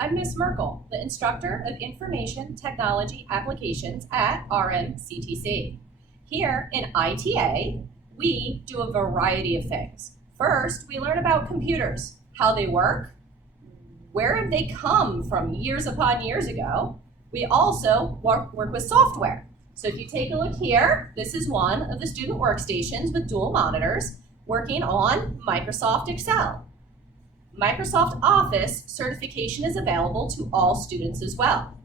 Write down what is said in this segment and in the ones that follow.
I'm Ms. Merkel, the Instructor of Information Technology Applications at RMCTC. Here in ITA, we do a variety of things. First, we learn about computers, how they work, where have they come from years upon years ago. We also work with software. So if you take a look here, this is one of the student workstations with dual monitors working on Microsoft Excel. Microsoft Office certification is available to all students as well.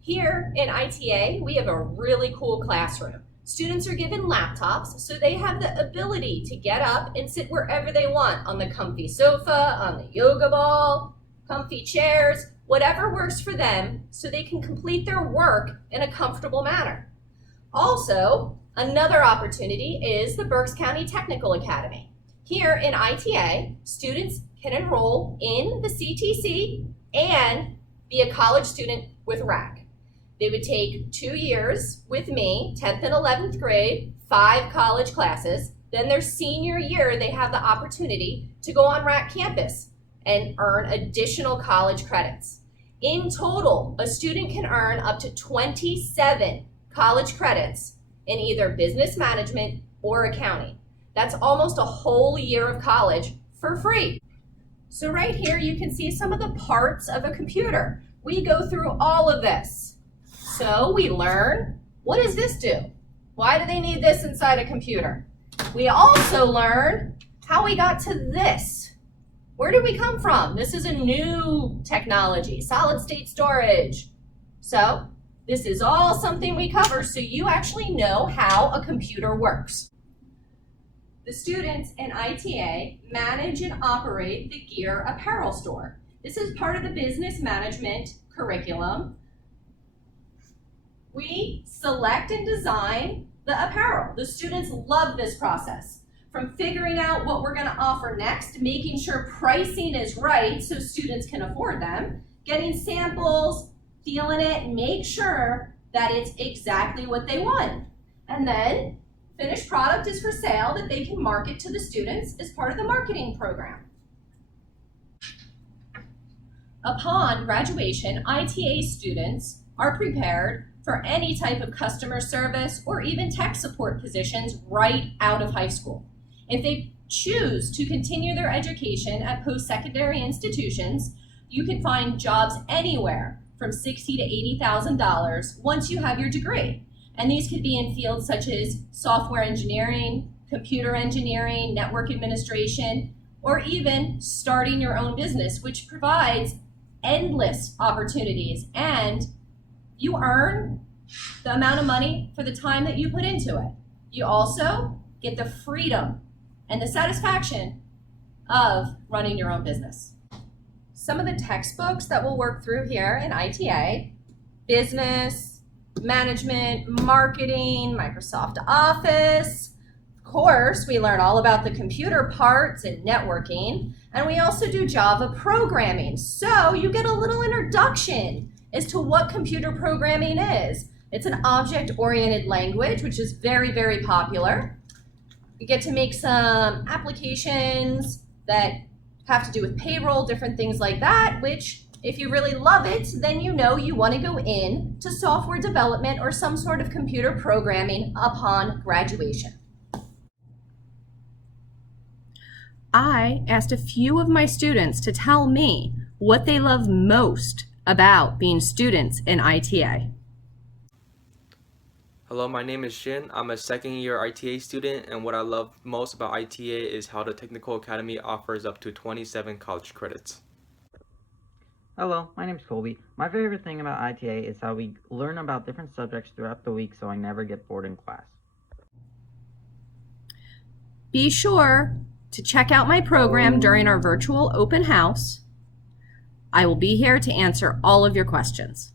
Here in ITA, we have a really cool classroom. Students are given laptops, so they have the ability to get up and sit wherever they want, on the comfy sofa, on the yoga ball, comfy chairs, whatever works for them, so they can complete their work in a comfortable manner. Also, another opportunity is the Berks County Technical Academy. Here in ITA, students can enroll in the CTC and be a college student with RAC. They would take 2 years with me, 10th and 11th grade, 5 college classes. Then their senior year, they have the opportunity to go on RAC campus and earn additional college credits. In total, a student can earn up to 27 college credits in either business management or accounting. That's almost a whole year of college for free. So right here, you can see some of the parts of a computer. We go through all of this. So we learn, what does this do? Why do they need this inside a computer? We also learn how we got to this. Where did we come from? This is a new technology, solid state storage. So this is all something we cover so you actually know how a computer works. The students in ITA manage and operate the Gear Apparel store. This is part of the business management curriculum. We select and design the apparel. The students love this process. From figuring out what we're going to offer next, making sure pricing is right so students can afford them, getting samples, feeling it, make sure that it's exactly what they want. And then finished product is for sale that they can market to the students as part of the marketing program. Upon graduation, ITA students are prepared for any type of customer service or even tech support positions right out of high school. If they choose to continue their education at post-secondary institutions, you can find jobs anywhere from $60,000 to $80,000 once you have your degree. And these could be in fields such as software engineering, computer engineering, network administration, or even starting your own business, which provides endless opportunities, and you earn the amount of money for the time that you put into it. You also get the freedom and the satisfaction of running your own business. Some of the textbooks that we'll work through here in ITA: business, management, marketing, Microsoft Office. Of course, we learn all about the computer parts and networking, and we also do Java programming. So you get a little introduction as to what computer programming is. It's an object-oriented language, which is very, very popular. You get to make some applications that have to do with payroll, different things like that, which if you really love it, then you know you want to go in to software development or some sort of computer programming upon graduation. I asked a few of my students to tell me what they love most about being students in ITA. Hello, my name is Shin. I'm a second-year ITA student, and what I love most about ITA is how the Technical Academy offers up to 27 college credits. Hello, my name is Colby. My favorite thing about ITA is how we learn about different subjects throughout the week so I never get bored in class. Be sure to check out my program during our virtual open house. I will be here to answer all of your questions.